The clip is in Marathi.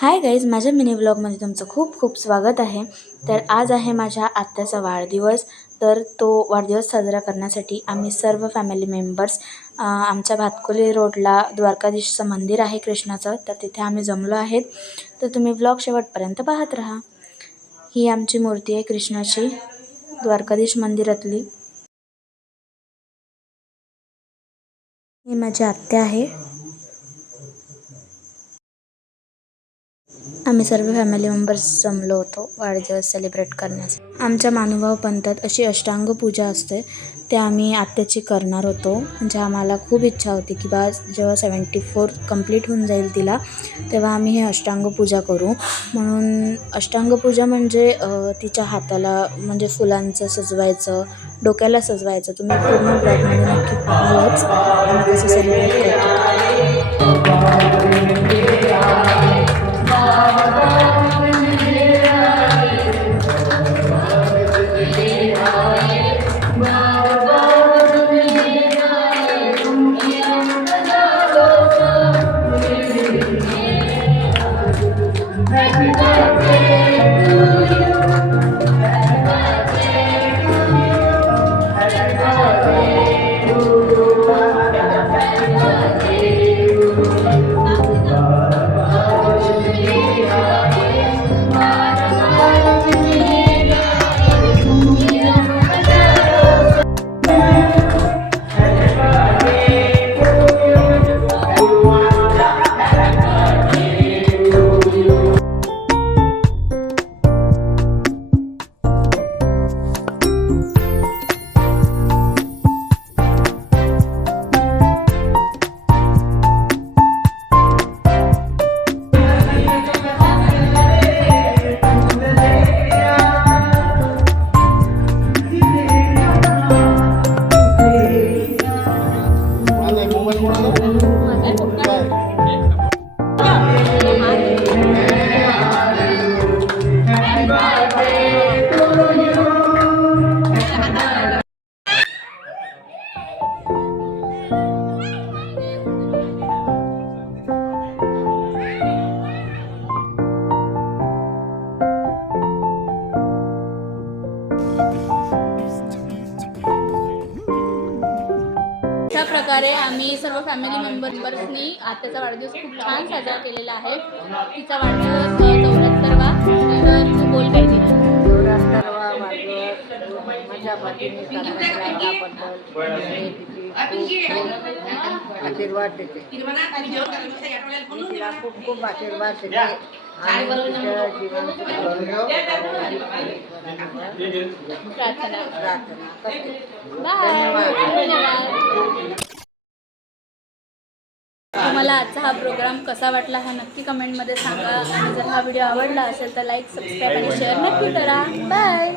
हाय गाईज, माझ्या मिनी व्लॉगमध्ये तुमचं खूप खूप स्वागत आहे. तर आज आहे माझ्या आत्याचा वाढदिवस. तर तो वाढदिवस साजरा करण्यासाठी आम्ही सर्व फॅमिली मेंबर्स आमच्या भातकुली रोडला द्वारकाधीशचं मंदिर आहे कृष्णाचं, तर तिथे आम्ही जमलो आहेत. तर तुम्ही व्लॉग शेवटपर्यंत पाहत राहा. ही आमची मूर्ती आहे कृष्णाची, द्वारकाधीश मंदिरातली. ही माझी आत्या आहे. आम्ही सर्व फॅमिली मेंबर्स जमलो होतो वाढदिवस सेलिब्रेट करण्यासाठी. आमच्या मानुभाव पंथात अशी अष्टांग पूजा असते, ते आम्ही आत्याची करणार होतो. म्हणजे आम्हाला खूप इच्छा होती की बा जेव्हा 74 कंप्लीट होऊन जाईल तिला, तेव्हा आम्ही हे अष्टांग पूजा करू. म्हणून अष्टांग पूजा म्हणजे तिच्या हाताला म्हणजे फुलांचं सजवायचं, डोक्याला सजवायचं. तुम्ही पूर्ण ब्लॉगमध्ये नक्की पाहालच आम्ही कसं सेलिब्रेट करतो. अशा प्रकारे आम्ही सर्व फॅमिली मेंबर्सनी आत्याचा वाढदिवस खूप छान साजरा केलेला आहे. तिचा वाढदिवस 74वा. तर तू बोल काही दिला. 74वा वाढदिवस माझ्या पतीने साजरा केला त्याबद्दल तिची खूप आशीर्वाद देते. तिला खूप खूप आशीर्वाद देते आणि तिच्या जीवनाची प्रार्थना करते. धन्यवाद. तुम्हाला आजचा हा प्रोग्राम कसा वाटला हा नक्की कमेंटमध्ये सांगा. आणि जर हा व्हिडिओ आवडला असेल तर लाईक, सबस्क्राईब आणि शेअर नक्की करा. बाय.